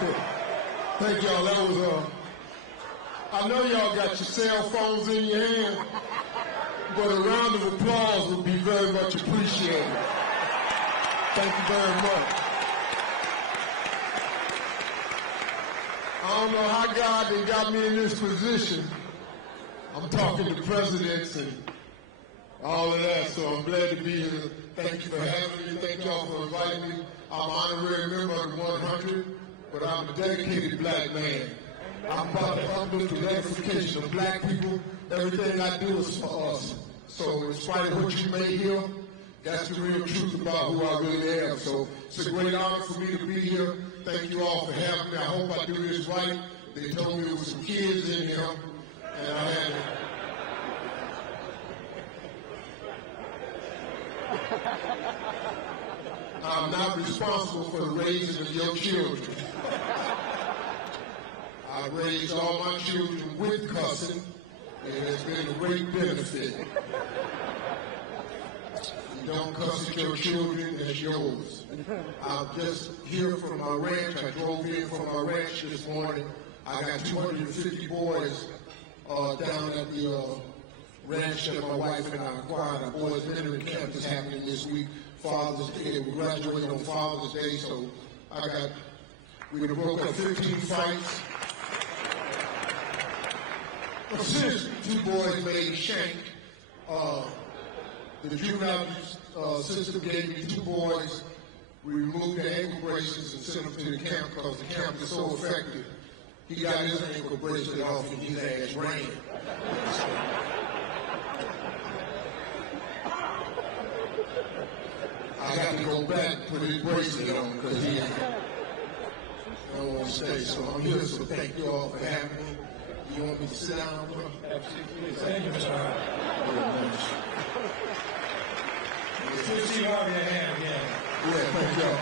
Thank y'all. That was I know y'all got your cell phones in your hand, but a round of applause would be very much appreciated. Thank you very much. I don't know how God done got me in this position. I'm talking to presidents and all of that, so I'm glad to be here. Thank you for having me. Thank y'all for inviting me. I'm an honorary member of the 100, but I'm a dedicated black man. I'm about the uplift and edification of black people. Everything I do is for us. So in spite of what you may hear, that's the real truth about who I really am. So it's a great honor for me to be here. Thank you all for having me. I hope I do this right. They told me there was some kids in here, and I had to. I'm not responsible for the raising of your children. I raised all my children with cussing, and it has been a great benefit. You don't cuss at your children, that's yours. I'm just here from my ranch. I drove in from my ranch this morning. I got 250 boys down at the ranch that my wife and I acquired. Our boys' mentoring camp is happening this week. Father's Day, we graduate on Father's Day, so we broke up 15 fights. Since 2 boys made shank, the juvenile system gave me 2 boys. We removed the ankle braces and sent them to the camp because the camp is so effective. He got his ankle bracelet off and his ass ran. I got to go back and put his bracelet on because he don't want to stay. So I'm here, so thank you all for having me. You want me to sit down, bro? Absolutely. Thank you, Mr. Harvey. Very much. It's good to see Harvey in hand again. Yeah, thank y'all.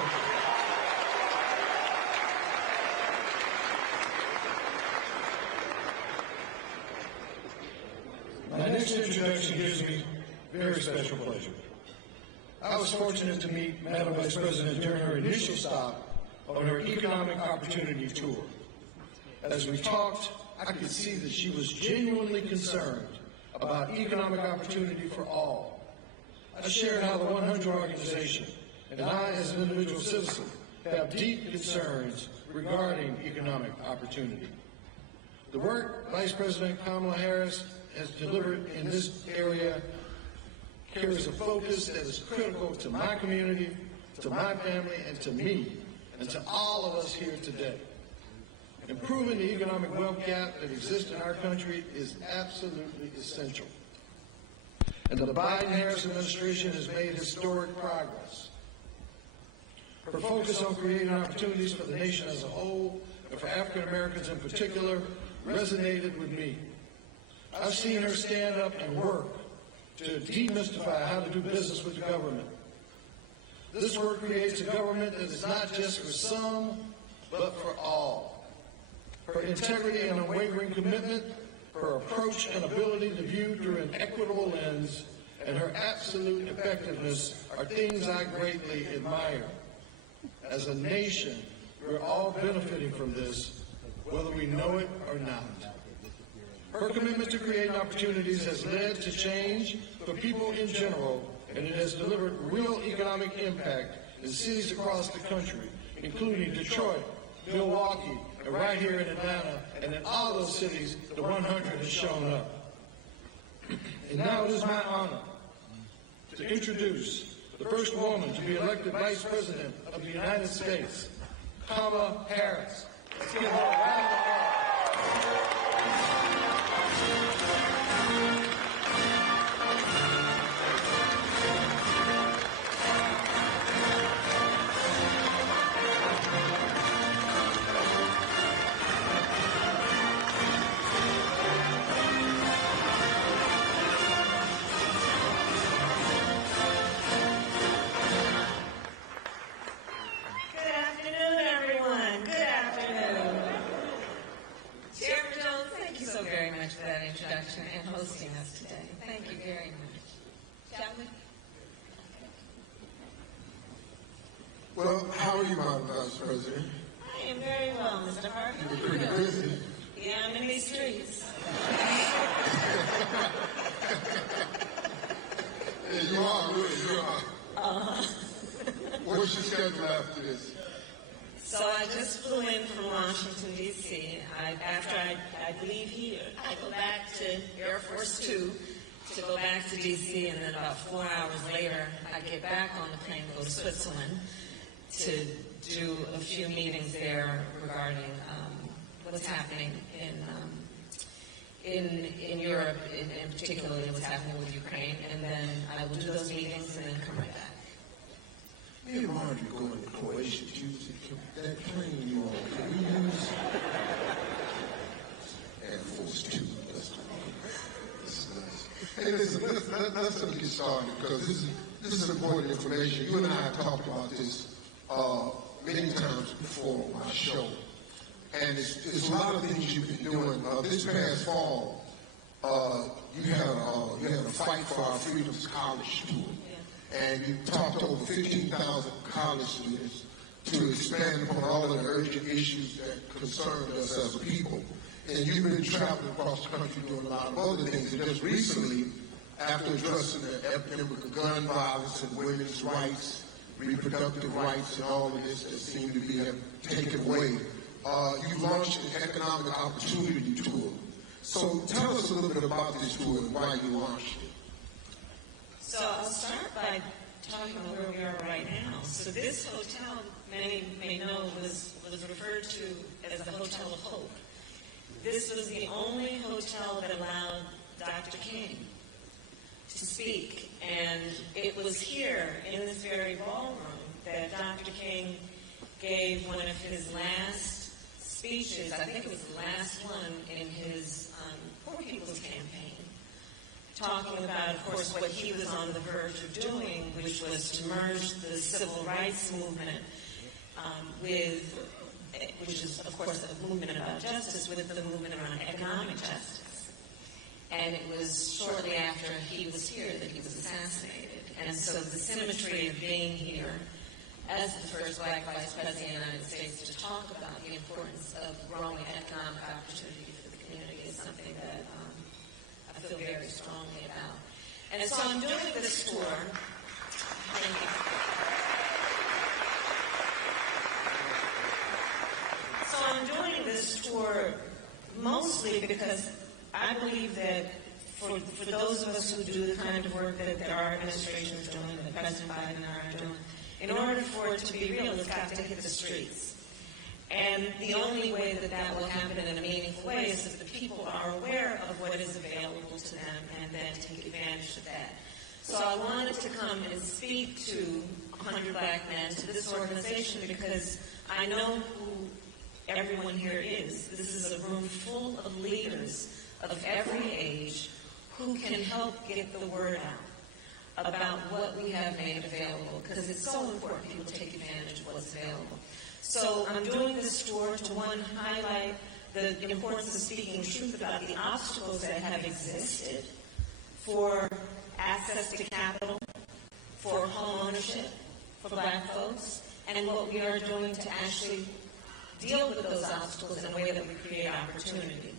My next introduction gives me very special pleasure. I was fortunate to meet Madam Vice President during her initial stop on her economic opportunity tour. As we talked, I could see that she was genuinely concerned about economic opportunity for all. I shared how the 100 organization and I, as an individual citizen, have deep concerns regarding economic opportunity. The work Vice President Kamala Harris has delivered in this area carries a focus that is critical to my community, to my family, and to me, and to all of us here today. Improving the economic wealth gap that exists in our country is absolutely essential. And the Biden-Harris administration has made historic progress. Her focus on creating opportunities for the nation as a whole, and for African Americans in particular, resonated with me. I've seen her stand up and work to demystify how to do business with the government. This work creates a government that is not just for some, but for all. Her integrity and unwavering commitment, her approach and ability to view through an equitable lens, and her absolute effectiveness are things I greatly admire. As a nation, we're all benefiting from this, whether we know it or not. Her commitment to creating opportunities has led to change for people in general, and it has delivered real economic impact in cities across the country, including Detroit, Milwaukee, and right here in Atlanta, and in all those cities, the 100 has shown up. And now it is my honor to introduce the first woman to be elected Vice President of the United States, Kamala Harris. Let's give her a round of applause. And hosting us today. Thank you very much. Shall we? Well, how are you, Madam Vice President? I am doing very well, Mr. Harvey. You're pretty busy. Yeah, I'm in these streets. Yeah, you are, really, you are. What's your schedule after this? So I just flew in from Washington, D.C. After I leave here, I go back to Air Force Two to go back to D.C., and then about 4 hours later, I get back on the plane to go to Switzerland to do a few meetings there regarding what's happening in Europe, in particularly what's happening with Ukraine, and then I will do those meetings and then come right back. Me and Marjorie going to Croatia Tuesday. That plane you on, can we use Air Force Two? This is nice. Hey, listen, let's get started because this is important information. You and I have talked about this many times before on my show. And it's a lot of things you've been doing. This past fall, you had a Fight for Our Freedoms college tour. And you talked to over 15,000 college students to expand upon all of the urgent issues that concerned us as a people. And you've been traveling across the country doing a lot of other things. And just recently, after addressing the epidemic of gun violence and women's rights, reproductive rights, and all of this that seem to be taken away, you launched an economic opportunity tour. So tell us a little bit about this tour and why you launched it. So I'll start by talking about where we are right now. So this hotel, many may know, was referred to as the Hotel of Hope. This was the only hotel that allowed Dr. King to speak. And it was here in this very ballroom that Dr. King gave one of his last speeches. I think it was the last one in his Poor People's Campaign, talking about, of course, what he was on the verge of doing, which was to merge the civil rights movement which is, of course, a movement about justice, with the movement around economic justice. And it was shortly after he was here that he was assassinated. And so the symmetry of being here as the first black vice president of the United States to talk about the importance of growing economic opportunity for the community is something that I feel very strongly about. And so I'm doing this tour. Thank you. So I'm doing this tour mostly because I believe that for those of us who do the kind of work that our administration is doing, that President Biden and I are doing, in order for it to be real, it's got to hit the streets. And the only way that that will happen in a meaningful way is if the people are aware of what is available to them and then take advantage of that. So I wanted to come and speak to 100 Black Men, to this organization, because I know who everyone here is. This is a room full of leaders of every age who can help get the word out about what we have made available, because it's so important people take advantage of what's available. So I'm doing this tour to, one, highlight the importance of speaking truth about the obstacles that have existed for access to capital, for home ownership, for Black folks, and what we are doing to actually deal with those obstacles in a way that we create opportunity.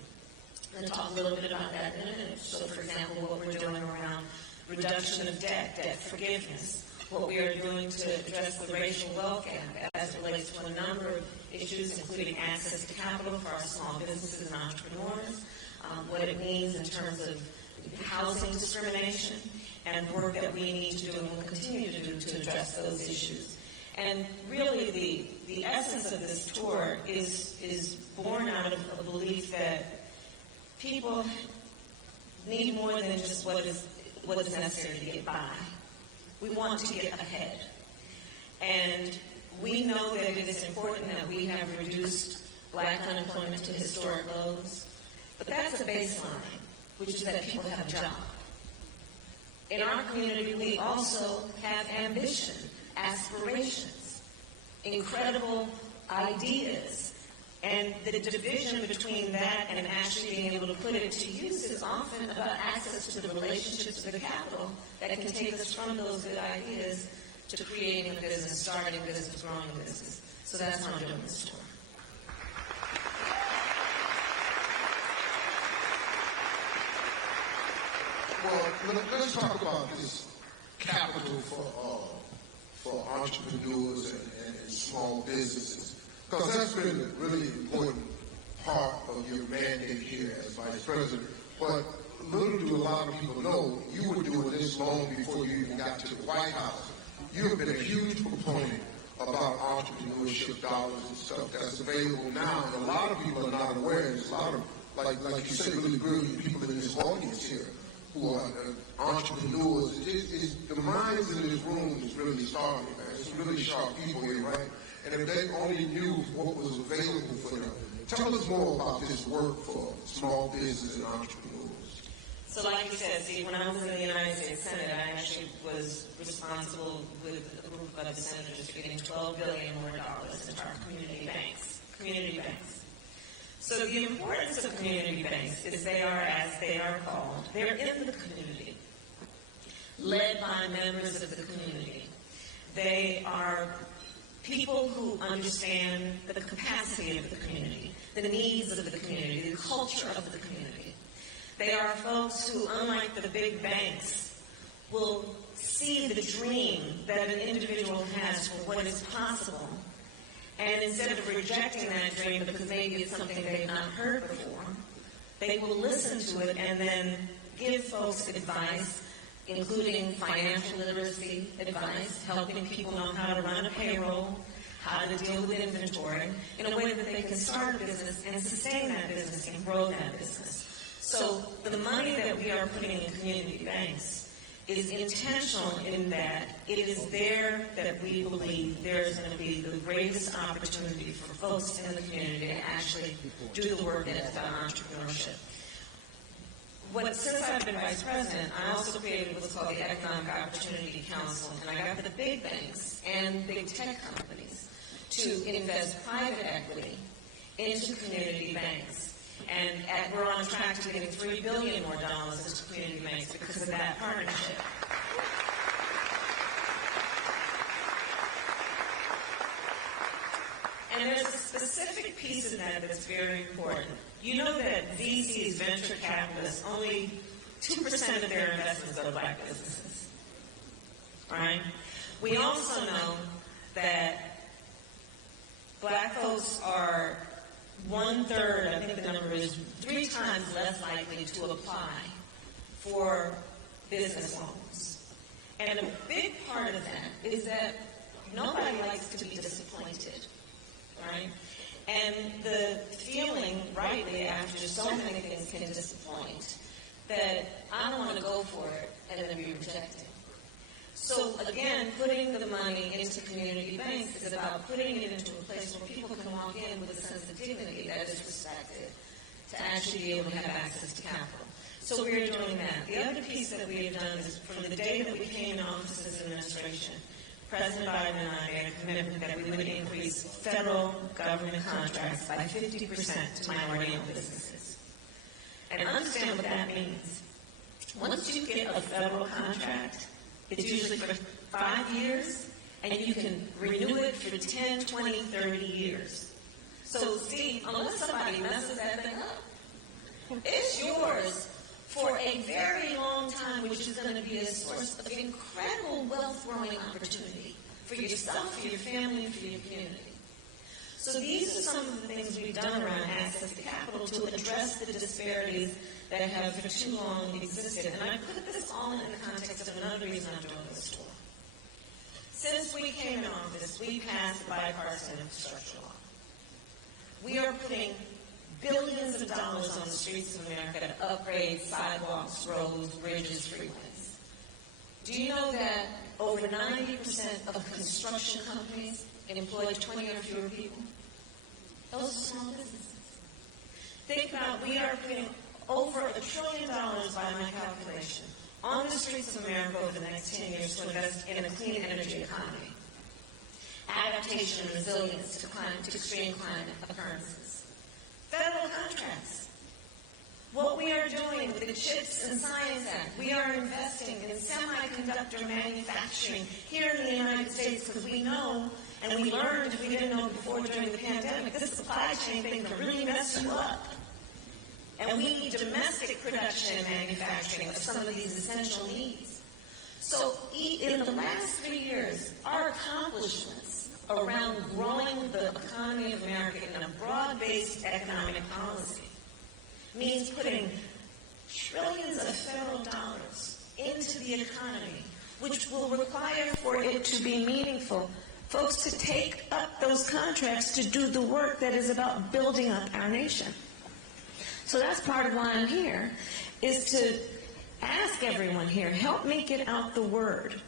I'm going to talk a little bit about that in a minute. So, for example, what we're doing around reduction of debt forgiveness, what we are doing to address the racial wealth gap as it relates to a number of issues, including access to capital for our small businesses and entrepreneurs, what it means in terms of housing discrimination, and the work that we need to do and will continue to do to address those issues. And really, the essence of this tour is born out of a belief that people need more than just what is necessary to get by. We want to get ahead. And we know that it is important that we have reduced Black unemployment to historic lows. But that's a baseline, which is that people have a job. In our community, we also have ambition, aspirations, incredible ideas. And the division between that and actually being able to put it to use is often about access to the relationships of the capital that can take us from those good ideas to creating a business, starting a business, growing a business. So that's how I'm doing this tour. let's talk about this capital for entrepreneurs and small businesses, because that's been a really important part of your mandate here as Vice President. But little do a lot of people know, you were doing this long before you even got to the White House. You have been a huge proponent about entrepreneurship dollars and stuff that's available now, and a lot of people are not aware. There's a lot of, like you said, really brilliant people in this audience here who are entrepreneurs. The minds in this room is really starving, man. It's really sharp people here, right? And if they only knew what was available for them. Tell us more about this work for small business and entrepreneurs. So like you said, Steve, when I was in the United States Senate, I actually was responsible with a group of the senators for getting $12 billion more into our community banks. So the importance of community banks is they are, as they are called, they're in the community, led by members of the community. They are people who understand the capacity of the community, the needs of the community, the culture of the community. They are folks who, unlike the big banks, will see the dream that an individual has for what is possible, and instead of rejecting that dream because maybe it's something they've not heard before, they will listen to it and then give folks advice, including financial literacy advice, helping people know how to run a payroll, how to deal with inventory, in a way that they can start a business and sustain that business and grow that business. So the money that we are putting in community banks is intentional in that it is there that we believe there's going to be the greatest opportunity for folks in the community to actually do the work that's about entrepreneurship. Since I've been Vice President, I also created what's called the Economic Opportunity Council, and I got the big banks and big tech companies to invest private equity into community banks. And we're on track to getting $3 billion more into community banks because of that partnership. And there's a specific piece of that that's very important. You know that VCs, venture capitalists, only 2% of their investments are black businesses, right? We also know that black folks are 1/3, I think the number is 3 times less likely to apply for business loans. And a big part of that is that nobody likes to be disappointed, right? And the feeling, rightly, after so many things can disappoint, that I don't want to go for it and then be rejected. So again, putting the money into community banks is about putting it into a place where people can walk in with a sense of dignity that is respected to actually be able to have access to capital. So we are doing that. The other piece that we have done is from the day that we came in office as administration, President Biden and I made a commitment that we would increase federal government contracts by 50% to minority-owned businesses. And understand what that means. Once you get a federal contract, it's usually for 5 years, and you can renew it for 10, 20, 30 years. So, see, unless somebody messes that thing up, it's yours for a very long time, which is going to be a source of incredible wealth-growing opportunity for yourself, for your family, and for your community. So these are some of the things we've done around access to capital to address the disparities that have for too long existed. And I put this all in the context of another reason I'm doing this tour. Since we came in office, we passed the bipartisan infrastructure law. We are putting billions of dollars on the streets of America to upgrade sidewalks, roads, bridges, freeways. Do you know that over 90% of construction companies employ 20 or fewer people? Those are small businesses. Think about, we are putting over $1 trillion by my calculation on the streets of America over the next 10 years to invest in a clean energy economy, adaptation and resilience to extreme climate occurrences, federal contracts. What we are doing with the CHIPS and Science Act, we are investing in semiconductor manufacturing here in the United States because we know, and we learned, we didn't know before during the pandemic, this supply chain thing can really mess you up. And we need domestic production and manufacturing of some of these essential needs. So in the last 3 years, our accomplishments around growing the economy of America in a broad-based economic policy means putting trillions of federal dollars into the economy, which will require for it to be meaningful, folks to take up those contracts to do the work that is about building up our nation. So that's part of why I'm here, is to ask everyone here, help me get out the word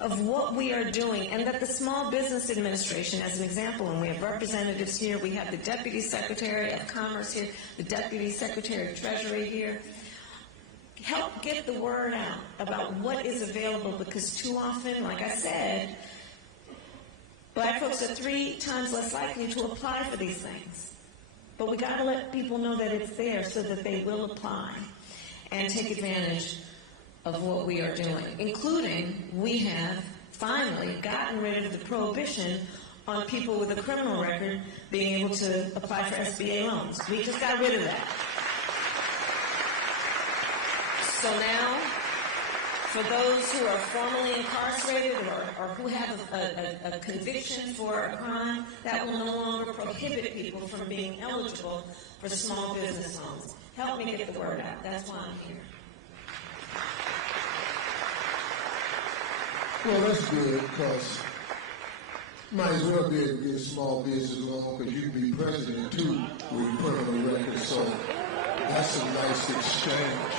of what we are doing, and that the Small Business Administration, as an example, and we have representatives here, we have the Deputy Secretary of Commerce here, the Deputy Secretary of Treasury here, help get the word out about what is available, because too often, like I said, black folks are 3 times less likely to apply for these things. But we got to let people know that it's there so that they will apply and take advantage of what we are doing, including we have finally gotten rid of the prohibition on people with a criminal record being able to apply for SBA loans. We just got rid of that. So now, for those who are formally incarcerated or who have a conviction for a crime, that will no longer prohibit people from being eligible for small business loans. Help me get the word out. That's why I'm here. Well, that's good, because might as well be able to get a small business loan, because you can be president too with a criminal record. So that's a nice exchange.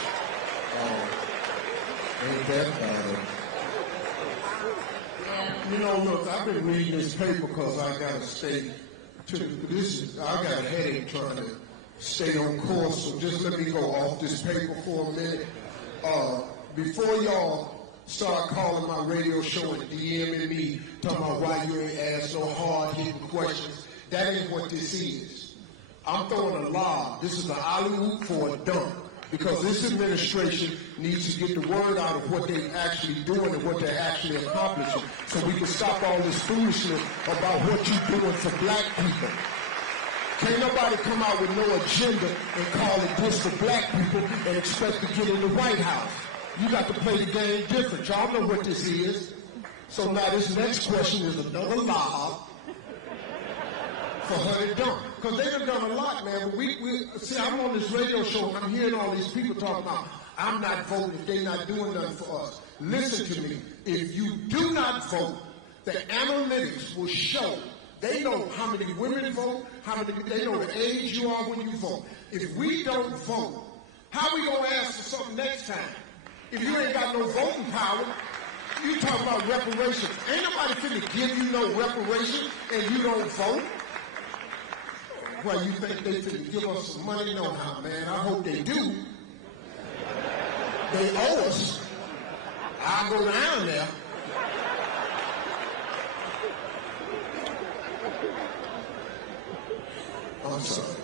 Ain't that bad? You know, look, I've been reading this paper because I got to stay I got a headache trying to stay on course, so just let me go off this paper for a minute. Before y'all start calling my radio show and DMing me, talking about why you ain't asked no hard-hitting questions, that ain't what this is. I'm throwing a lob. This is an alley-oop for a dunk. Because this administration needs to get the word out of what they're actually doing and what they're actually accomplishing, so we can stop all this foolishness about what you're doing for black people. Can't nobody come out with no agenda and call it this for black people and expect to get in the White House. You got to play the game different. Y'all know what this is. So now this next question is another lob for her to dunk. Because they done done a lot, man. But we see, I'm on this radio show and I'm hearing all these people talking about, I'm not voting if they're not doing nothing for us. Listen to me. If you do not vote, the analytics will show. They know how many women vote, they know the age you are when you vote. If we don't vote, how we going to ask for something next time? If you ain't got no voting power, you talk about reparations. Ain't nobody finna give you no reparations and you don't vote? Well, you think they finna give us some money? No, man. I hope they do. They owe us. I'll go down there. I'm sorry.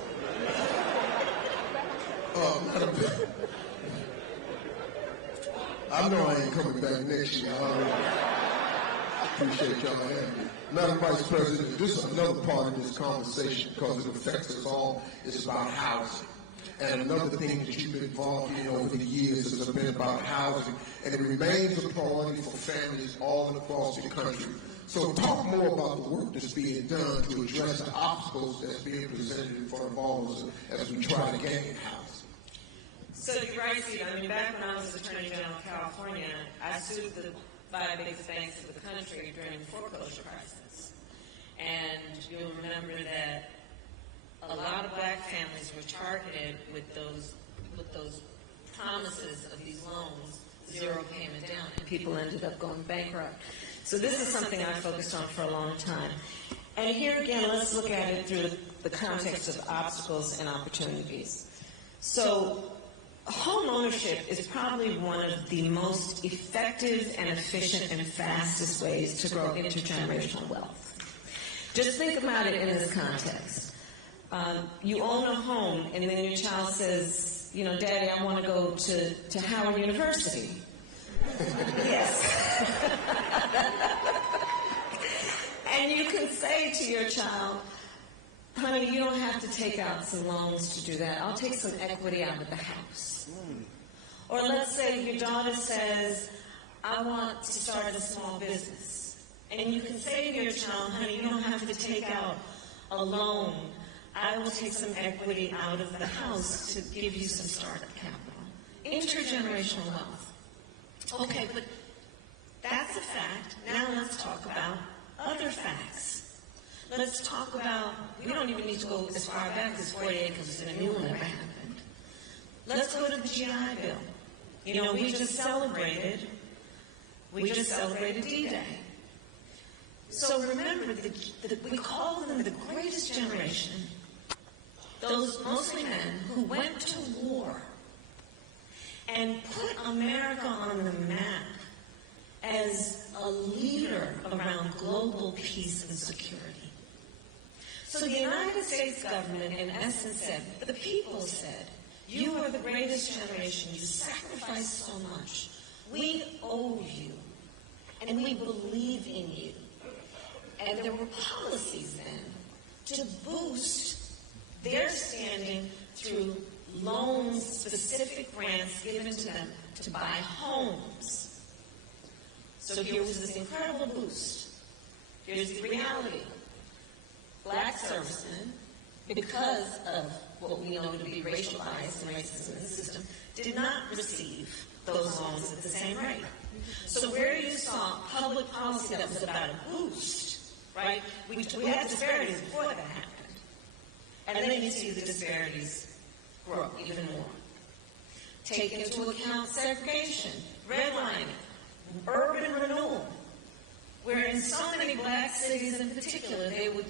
I know I ain't coming back next year. I appreciate y'all having me. Madam Vice President, this is another part of this conversation because it affects us all. It's about housing. And another thing that you've been involved in over the years has been about housing, and it remains a priority for families all across the country. So talk more about the work that's being done to address the obstacles that's being presented in front of all of us as we try to gain housing. So you're right, Steve. I mean, back when I was Attorney General of California, I sued the 5 biggest banks of the country during the foreclosure crisis. And you'll remember that a lot of black families were targeted with those promises of these loans, zero payment down, and people ended up going bankrupt. So this is something I focused on for a long time. And here again, let's look at it through the context of obstacles and opportunities. So home ownership is probably one of the most effective and efficient and fastest ways to grow intergenerational wealth. Just think about it in this context. You own a home, and then your child says, you know, Daddy, I want to go to Howard University. Yes. And you can say to your child, honey, you don't have to take out some loans to do that. I'll take some equity out of the house. Or let's say your daughter says, I want to start a small business. And you can say to your child, honey, you don't have to take out a loan. I will take some equity out of the house to give you some startup capital. Intergenerational wealth. Okay, but that's a fact. Now let's talk about other facts. Let's talk about, we don't even need to go as far back as 48 because a new one never happened. Let's go to the GI Bill. You know, we just celebrated D-Day. So remember, we call them the greatest generation, those mostly men who went to war and put America on the map as a leader around global peace and security. So the United States government, in essence, said, the people said, you are the greatest generation. You sacrificed so much. We owe you, and we believe in you. And there were policies then to boost their standing through loans, specific grants given to them to buy homes. So here was this incredible boost. Here's the reality. Black servicemen, because of what we know to be racial bias and racism in the system, did not receive those loans at the same rate. So where you saw public policy that was about a boost, right? We had disparities before that happened. And then you see the disparities grow even more. Take into account segregation, redlining, urban renewal, where in so many black cities in particular, they would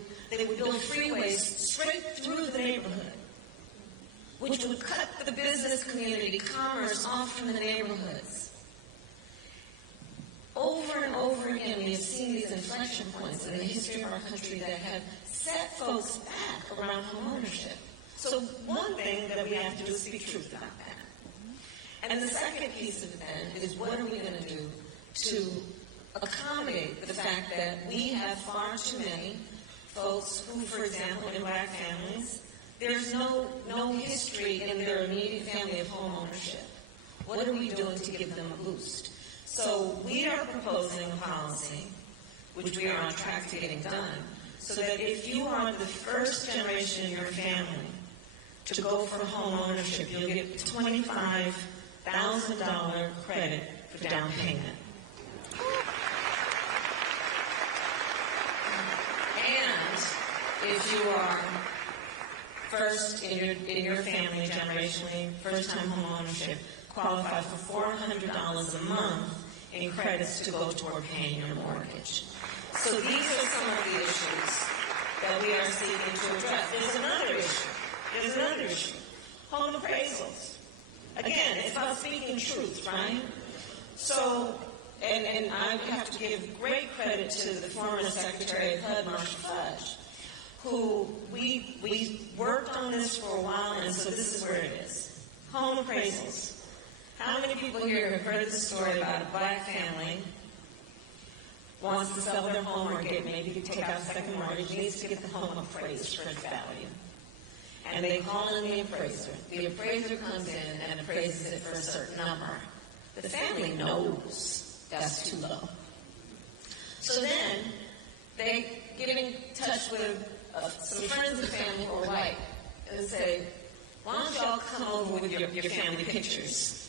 build freeways straight through the neighborhood, which would cut the business community, commerce off from the neighborhoods. Over and over again, we have seen these inflection points in the history of our country that have set folks back around home ownership. So one thing that we have to do is speak truth about that. And the second piece of it then is, what are we going to do to accommodate the fact that we have far too many folks who, for example, in black families, there's no history in their immediate family of home ownership. What are we doing to give them a boost? So we are proposing a policy, which we are on track to getting done, so that if you are the first generation in your family to go for home ownership, you'll get $25,000 credit for down payment. And if you are first in your family generationally, first-time home ownership, qualify for $400 a month in credits to go toward paying your mortgage. So these are some of the issues that we are seeking to address. There's another issue. Home appraisals. Again, it's about speaking truth, right? So, and I have to give great credit to the former Secretary of HUD, Marshall Fudge, who we worked on this for a while, and so this is where it is. Home appraisals. How many people here have heard the story about a black family wants to sell their home or maybe take out a second mortgage, needs to get the home appraised for its value? And they call in the appraiser. The appraiser comes in and appraises it for a certain number. The family knows that's too low. So then they get in touch with some friends of the family who are white and say, why don't y'all come over with your family pictures?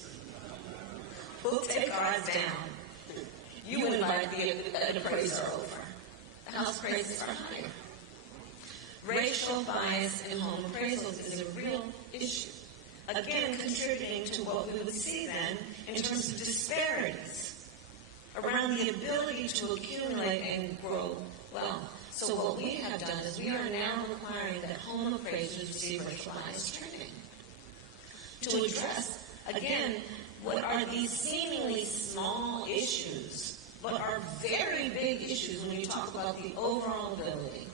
We'll take ours down. You invite an appraiser over. The house appraisals are higher. Racial bias in home appraisals is a real issue. Again, contributing to what we would see then in terms of disparities around the ability to accumulate and grow wealth. So what we have done is we are now requiring that home appraisers receive racial bias training to address, again, what are these seemingly small issues, but are very big issues when you talk about the overall ability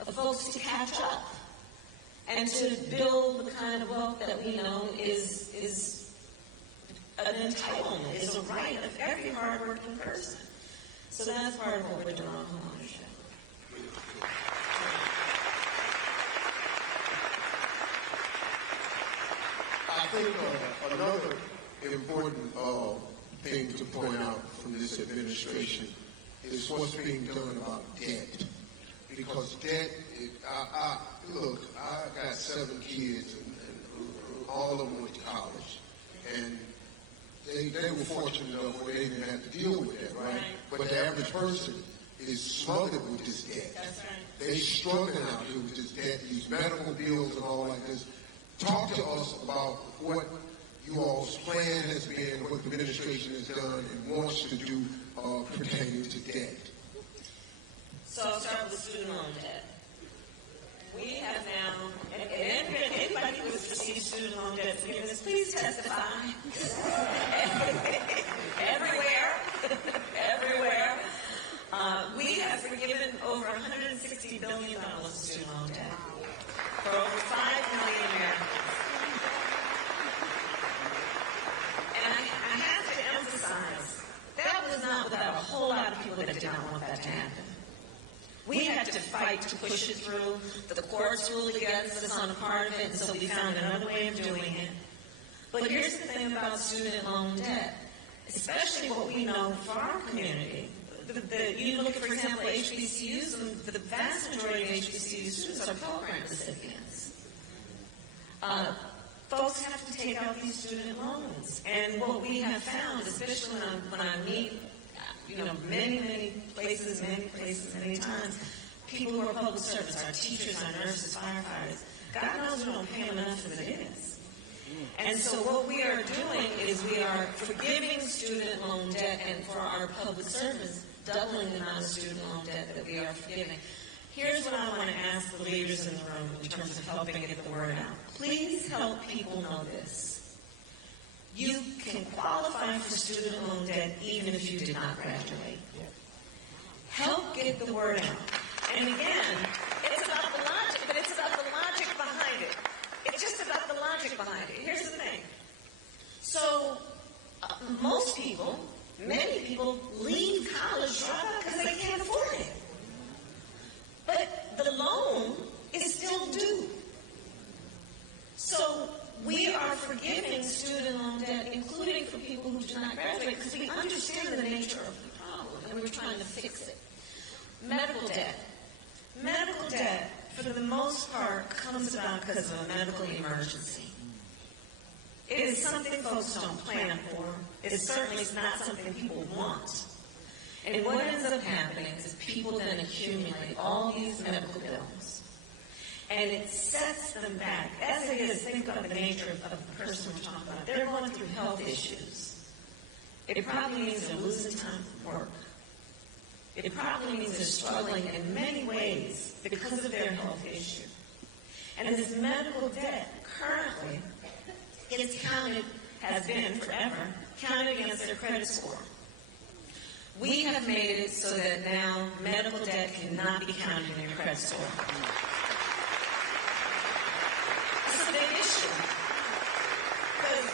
of folks to catch up and to build the kind of wealth that we know is an entitlement, is a right of every hardworking person. So that's part of what we're doing on home ownership. I think another important thing to point out from this administration is what's being done about debt. Because debt, look, I got 7 kids, and all of them went to college. And they were fortunate enough where they didn't have to deal with that, right? But the average person is smothered with this debt. That's right. They're struggling out here with this debt, these medical bills and all like this. Talk to us about what you all's plan has been, what the administration has done and wants to do pertaining to debt. So I'll start with student loan debt. We have now, and anybody who has received student loan debt forgiveness, please testify. Everywhere. We have forgiven over $160 billion of student loan debt for over 5 million Americans. And I have to emphasize, that was not without a whole lot of people that did not want that to happen. We had to fight to push it through. The courts ruled against us on a part of it, and so we found another way of doing it. But here's the thing about student loan debt, especially what we know for our community. You look at, for example, HBCUs, and the vast majority of HBCU students are program recipients. Folks have to take out these student loans. And what we have found, especially when I meet many places, many times, people who are public service, our teachers, our nurses, firefighters, God knows we don't pay them enough as it is. And so what we are doing is we are forgiving student loan debt, and for our public service, doubling the amount of student loan debt that we are forgiving. Here's what I want to ask the leaders in the room in terms of helping get the word out. Please help people know this. You can qualify for student loan debt even if you did not graduate. Help get the word out. And again, it's about the logic, but it's about the logic behind it. It's just about the logic behind it. Here's the thing. So, most people, many people, leave college, drop out because they can't afford it. But the loan is still due. So, we are forgiving student loan debt, including for people who do not graduate, because we understand the nature of the problem, and we're trying to fix it. Medical debt. Medical debt, for the most part, comes about because of a medical emergency. It is something folks don't plan for. It certainly is not something people want. And what ends up happening is people then accumulate all these medical bills. And it sets them back. As it is, think of the nature of the person we're talking about. They're going through health issues. It probably means they're losing time from work. It probably means they're struggling in many ways because of their health issue. And this medical debt currently is counted, has been forever, counted against their credit score. We have made it so that now medical debt cannot be counted in your credit score. This is a big issue. Because,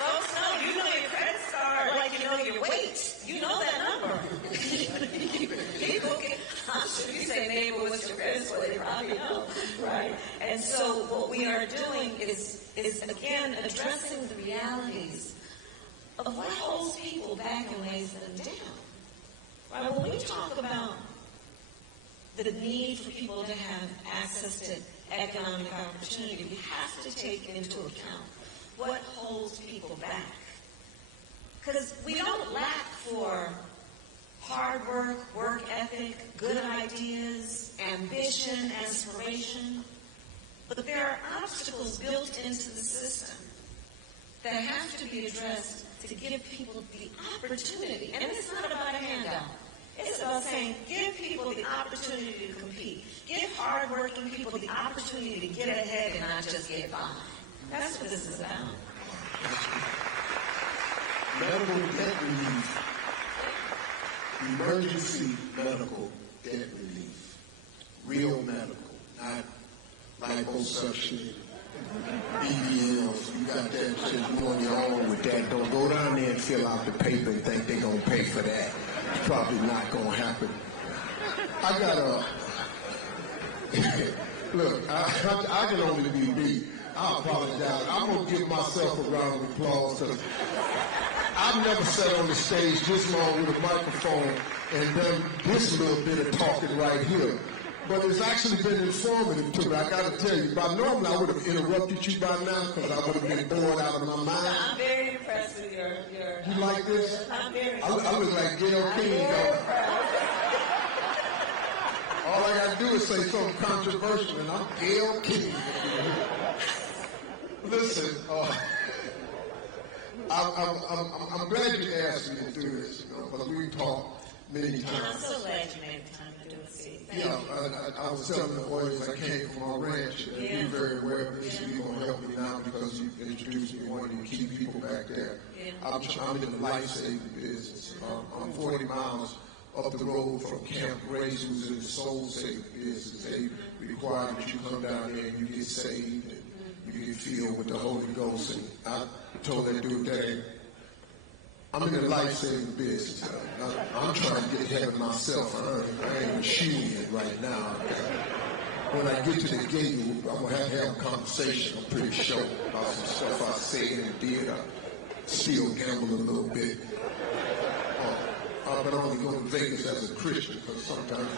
folks know, you know your credit score like you know your weight. You know that number. People can, I'm sure you say, neighbor, what's your credit score? They probably know, right? And so what we are doing is again, addressing the realities of what holds people back and weighs them down. Right? When we talk about the need for people to have access to economic opportunity, we have to take into account what holds people back. Because we don't lack for hard work ethic, good ideas, ambition, aspiration, but there are obstacles built into the system that have to be addressed to give people the opportunity. And it's not about a handout. It's about saying, give people the opportunity to compete. Give hardworking people the opportunity to get ahead and not just get by. That's what this is about. Medical debt relief. Emergency medical debt relief. Real medical, not liposuction, BBLs. You got that shit, you on your own with that. Don't go down there and fill out the paper and think they're going to pay for that. It's probably not going to happen. I got look, I can only be me. I apologize. I'm going to give myself a round of applause because I've never sat on the stage this long with a microphone and done this little bit of talking right here. But it's actually been informative to me. I got to tell you, by normally I would have interrupted you by now because I would have been bored out of my mind. I'm very impressed with your You like this? I'm very I look like Gayle King, though. All I got to do is say something controversial, and I'm Gayle King. Listen, I'm glad you asked me to do this, because we've talked many times. I'm so glad you made the time to do it, Steve. Yeah, I was telling the audience I came from our ranch, and you're very aware of this, and you're going to help me now because you introduced me wanting to keep people back there. Yeah. I'm in the life-saving business. I'm 40 miles up the road from Camp Grace, who's in the soul-saving business. They require that you come down there and you get saved, and you get filled with the Holy Ghost. And I told that dude that I'm in the life-saving business. I'm trying to get heaven myself. I ain't even shooting it right now. When I get to the gate, I'm going to have a conversation, I'm pretty sure, about some stuff I said and did. I still gamble a little bit. But I only go to Vegas as a Christian because sometimes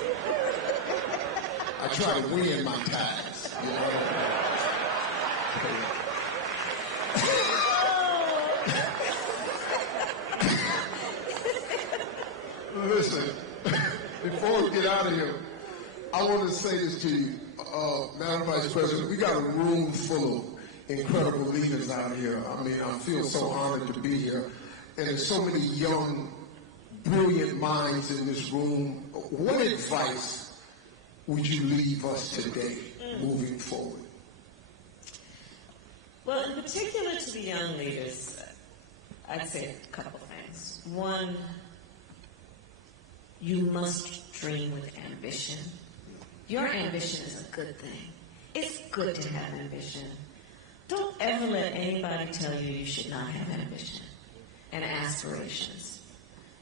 I try to win my tithes, you know. Listen, before we get out of here, I want to say this to you, Madam Vice President. We got a room full of incredible leaders out here. I mean, I feel so honored to be here. And there's so many young, brilliant minds in this room. What advice would you leave us today moving forward? Well, in particular to the young leaders, I'd say a couple of things. One, you must dream with ambition. Your ambition is a good thing. It's good to have ambition. Don't ever let anybody tell you you should not have ambition and aspirations.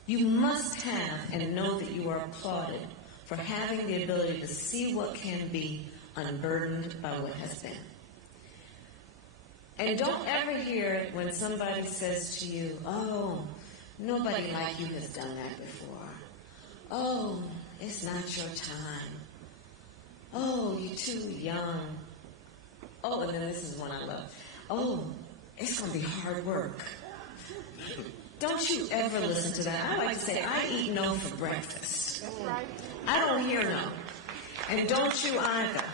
You must have and know that you are applauded for having the ability to see what can be unburdened by what has been. And don't ever hear it when somebody says to you, oh, nobody like you has done that before. Oh, it's not your time. Oh, you're too young. Oh, and then this is one I love. Oh, it's going to be hard work. Don't you ever listen to that. I like to say, I eat no for breakfast. I don't hear no. And don't you either.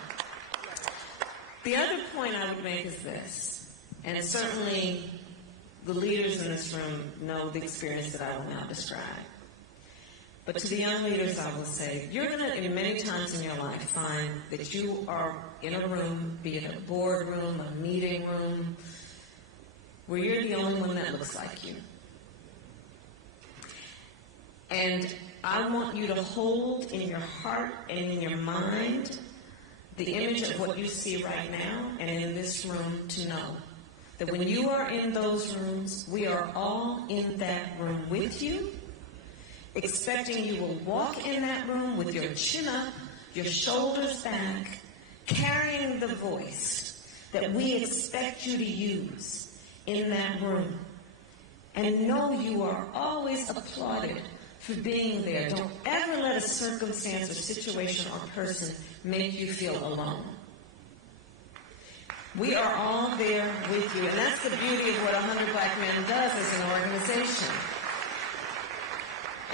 The other point I would make is this, and certainly the leaders in this room know the experience that I will now describe. But to the young leaders, I will say, you're going to, many times in your life, find that you are in a room, be it a boardroom, a meeting room, where you're the only one that looks like you. And I want you to hold in your heart and in your mind the image of what you see right now and in this room to know that when you are in those rooms, we are all in that room with you, expecting you will walk in that room with your chin up, your shoulders back, carrying the voice that we expect you to use in that room. And know you are always applauded for being there. Don't ever let a circumstance or situation or person make you feel alone. We are all there with you, and that's the beauty of what 100 Black Men does as an organization.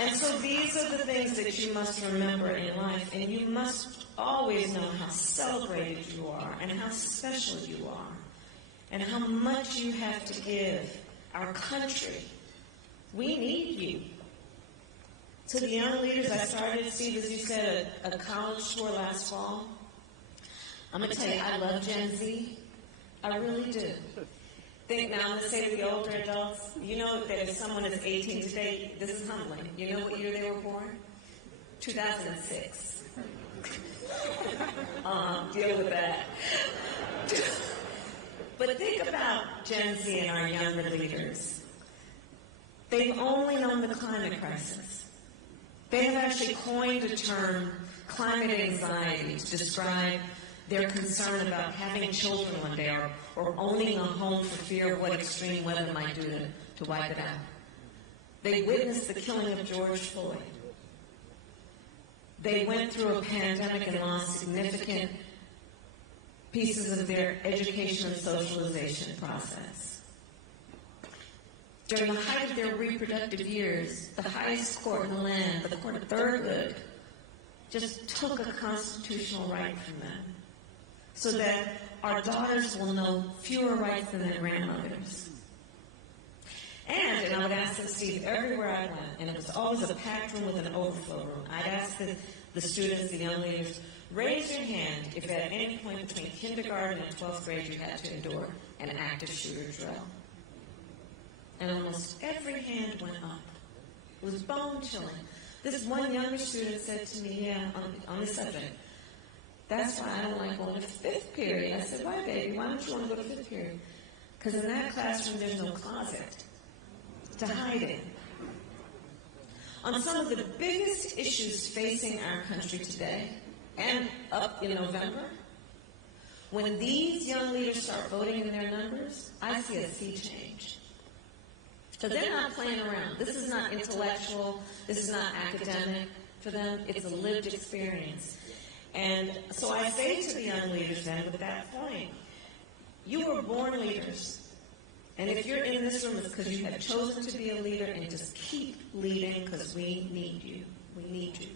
And so these are the things that you must remember in life, and you must always know how celebrated you are and how special you are and how much you have to give our country. We need you. To the young leaders, I started, Steve, as you said, a college tour last fall. I'm going to tell you, I love Gen Z. I really do. Think now, let's say to the older adults, you know that if someone is 18 today, this is humbling. You know what year they were born? 2006. Deal with that. But think about Gen Z and our younger leaders. They've only known the climate crisis. They have actually coined a term, climate anxiety, to describe their concern about having children one day or owning a home for fear of what extreme weather might do to wipe it out. They witnessed the killing of George Floyd. They went through a pandemic and lost significant pieces of their education and socialization process. During the height of their reproductive years, the highest court in the land, the court of Thurgood, just took a constitutional right from them so that our daughters will know fewer rights than their grandmothers. And I would ask them, Steve, everywhere I went, and it was always a packed room with an overflow room, I'd ask the students, the young leaders, raise your hand if at any point between kindergarten and 12th grade you had to endure an active shooter drill. And almost every hand went up. It was bone-chilling. This one younger student said to me, on this subject, that's why I don't like going to fifth period. I said, why, baby? Why don't you want to go to fifth period? Because in that classroom, there's no closet to hide in. On some of the biggest issues facing our country today, and up in November, when these young leaders start voting in their numbers, I see a sea change. So they're not playing around. This is not intellectual. This is not academic. For them, it's a lived experience. And so I say to the young leaders then, with that point, you were born leaders. And if you're in this room, it's because you have chosen to be a leader, and just keep leading because we need you. We need you.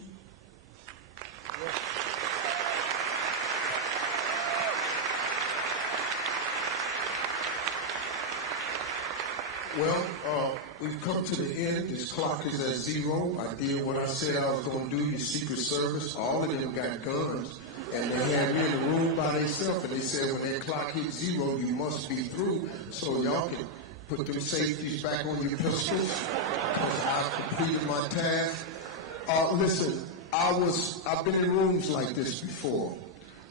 Well, we've come to the end. This clock is at 0. I did what I said I was going to do. Your Secret Service, all of them got guns. And they had me in the room by themselves, and they said when that clock hits 0, you must be through, so y'all can put them safeties back on your pistols, because I've completed my task. Listen, I've been in rooms like this before.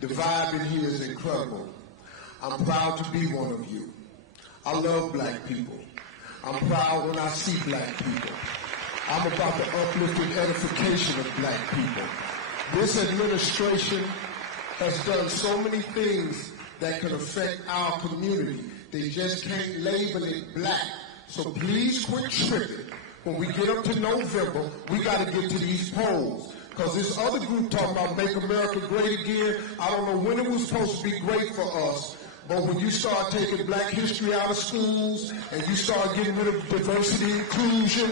The vibe in here is incredible. I'm proud to be one of you. I love black people. I'm proud when I see black people. I'm about the uplift and edification of black people. This administration has done so many things that could affect our community. They just can't label it black. So please quit tripping. When we get up to November, we got to get to these polls. Because this other group talking about make America great again, I don't know when it was supposed to be great for us. But when you start taking black history out of schools and you start getting rid of diversity and inclusion,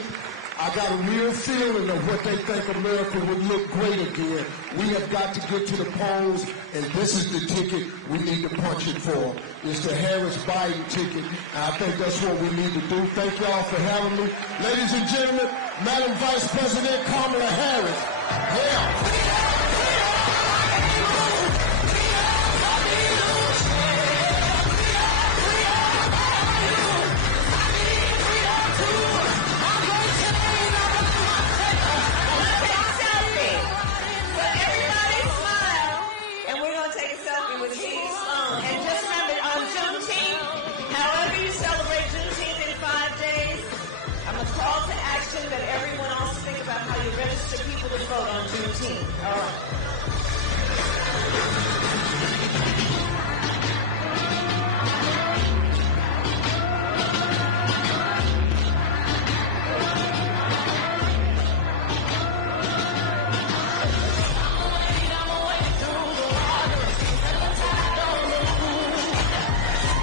I got a real feeling of what they think America would look great again. We have got to get to the polls, and this is the ticket we need to punch it for. It's the Harris-Biden ticket, and I think that's what we need to do. Thank y'all for having me. Ladies and gentlemen, Madam Vice President Kamala Harris. Yeah. That everyone else think about how you register people to vote on Juneteenth. All right.